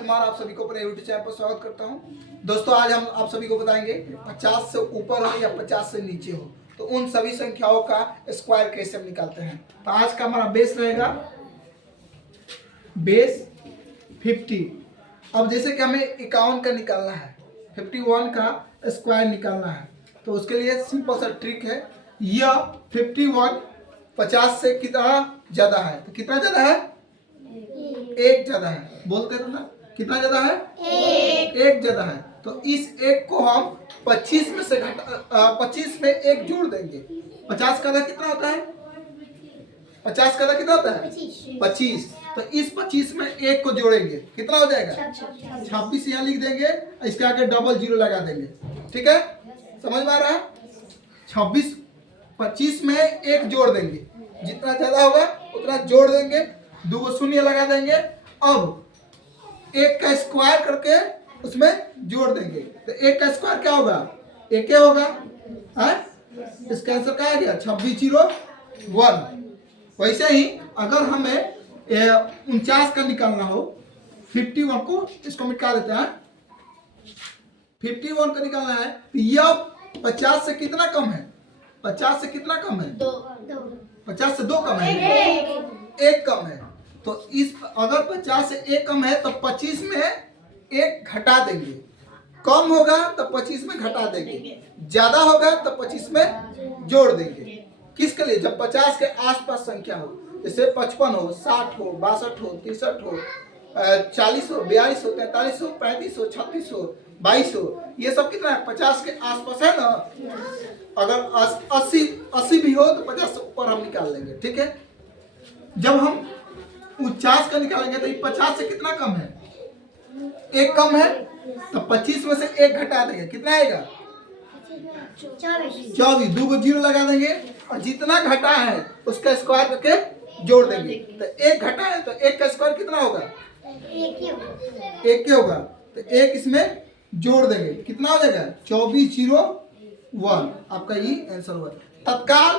कुमार आप सभी को अपने यूट्यूब चैनल पर स्वागत करता हूं। दोस्तों आज हम आप सभी को बताएंगे 50 से ऊपर हो या 50 से नीचे हो तो उन सभी संख्याओं का स्क्वायर कैसे हम निकालते हैं। तो आज का हमारा बेस रहेगा बेस 50। अब जैसे कि हमें 51 का निकालना है, 51 का स्क्वायर निकालना है, तो उसके लिए सिंपल सा ट्रिक है। यह 51 50 से कितना ज्यादा है, तो कितना ज्यादा है, एक ज्यादा है। बोलते हैं ना, कितना ज्यादा है, एक ज्यादा है। तो इस एक को हम 25 में से 25 में एक जोड़ देंगे। 50 का आधा कितना होता है, 50 का आधा कितना होता है 25। तो इस 25 में एक को जोड़ेंगे, कितना हो जाएगा 26। यहाँ लिख देंगे, इसके आगे डबल जीरो लगा देंगे। ठीक है, समझ में आ रहा है। 26 25 में एक जोड़ देंगे, जितना ज्यादा होगा उतना जोड़ देंगे, दो शून्य लगा देंगे। अब एक का स्क्वायर करके उसमें जोड़ देंगे, तो एक का स्क्वायर क्या होगा, एक क्या होगा है? इसका आंसर क्या आ गया 2601। वैसे ही अगर हमें 49 का निकालना हो, 51 को इसको मिटा देते हैं। 51 का निकालना है तो यह 50 से कितना कम है, 50 से कितना कम है, 50 से 2 कम है, एक कम है। तो इस अगर 50 से एक कम है तो 25 में एक घटा देंगे, कम होगा तो 25 में घटा देंगे, ज्यादा होगा तो 25 में जोड़ देंगे। किसके लिए, जब 50 के आसपास संख्या हो, जैसे 55 हो, 60 हो, 62 हो, 63 हो, 40 हो, 42 हो, 43 हो, 35 हो, 36 हो, 22 हो, ये सब कितना है 50 के आसपास है ना। अगर 80 भी हो तो 50 से ऊपर हम निकाल लेंगे। ठीक है, जब हम 49 का निकालेंगे तो 50 से कितना कम है, एक कम है, तो 25 में से एक घटा देंगे, कितना आएगा 24। दो को जीरो लगा देंगे और जितना घटा है उसका स्क्वायर करके जोड़ देंगे। तो एक घटा है तो एक का स्क्वायर कितना होगा, एक ही होगा, तो एक इसमें जोड़ देंगे, कितना हो जाएगा 2401। आपका ये आंसर हुआ। तत्काल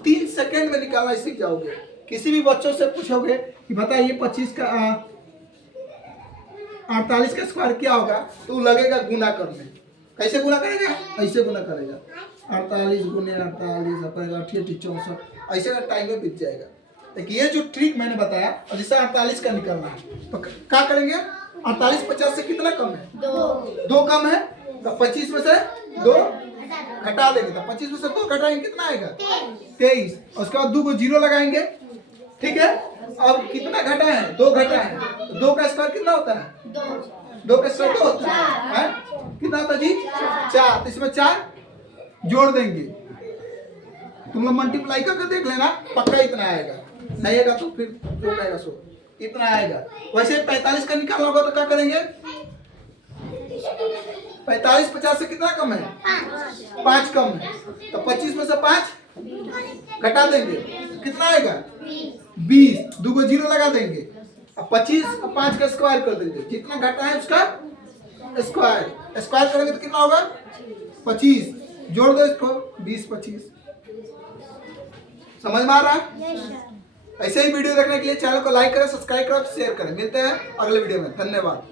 3 सेकंड में निकालना सीख जाओगे। किसी भी बच्चों से पूछोगे कि बताइए 25 का 48 का स्क्वायर क्या होगा, तो लगेगा गुना करने। कैसे गुना करेगा, ऐसे गुना करेगा, 48 गुने 48 करेगा 64, ऐसे का टाइम में बीत जाएगा। लेकिन ये जो ट्रिक मैंने बताया, और जैसे 48 का निकालना है तो क्या करेंगे, 48 50 से कितना कम है, 2 कम है, तो 25 में से 2 घटा देंगे, तो 25 में से 2 घटाएंगे कितना आएगा 23। उसके बाद 2 को जीरो लगाएंगे। ठीक है, अब कितना घटा है, 2 घटा है, तो 2 का स्क्वायर कितना होता है, 2 का स्क्वायर 2 होता है, कितना होता है जी 4। तो इसमें 4 जोड़ देंगे, तुम लोग मल्टीप्लाई करके देख लेना, पक्का इतना आएगा, नहीं आएगा तो फिर जो आएगा सो इतना आएगा। वैसे 45 का निकालना होगा तो क्या करेंगे, 45 50 से कितना कम है, 5 कम है, तो 25 में से 5 घटा देंगे, कितना आएगा 20। 2 को जीरो लगा देंगे, अब 25 को 5 का स्क्वायर कर देंगे, जितना घटा है उसका स्क्वायर करेंगे तो कितना होगा 25। जोड़ दो इसको 20 25। समझ में आ रहा है। ऐसे ही वीडियो देखने के लिए चैनल को लाइक करें, सब्सक्राइब करें, शेयर करें। मिलते हैं अगले वीडियो में, धन्यवाद।